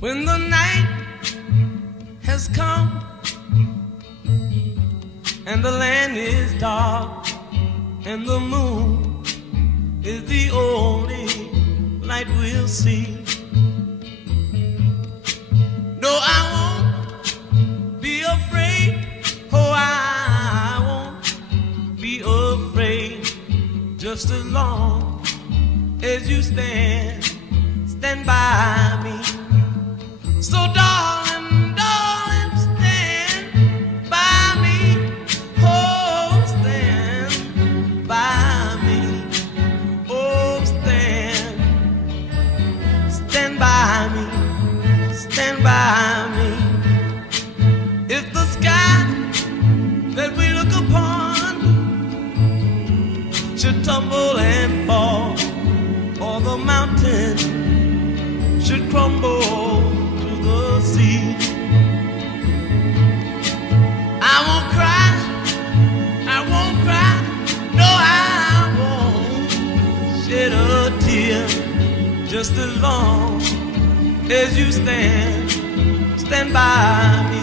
When the night has come and the land is dark and the moon is the only light we'll see. No, I won't be afraid. Oh, I won't be afraid. Just as long as you stand by me. So darling, darling, stand by me. Oh, stand by me. Oh, stand by me. Stand by me. If the sky that we look upon should tumble and fall, or the mountain should crumble to the sea, I won't cry, I won't cry, no, I won't shed a tear. Just as long as you stand by me.